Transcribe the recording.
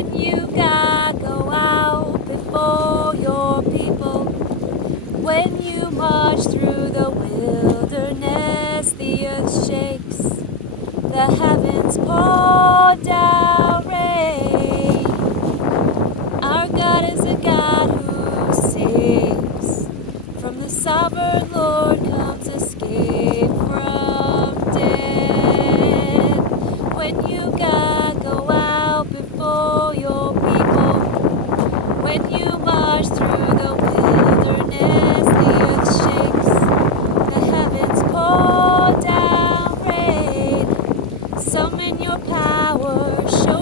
When you, God, go out before your people, when you march through the wilderness, the earth shakes, the heavens pour down rain. Our God is a God who saves. From the sovereign Lord comes escape from death. When you, God, go out before your people, when you march through the wilderness, the earth shakes, the heavens pour down rain. Summon your power, show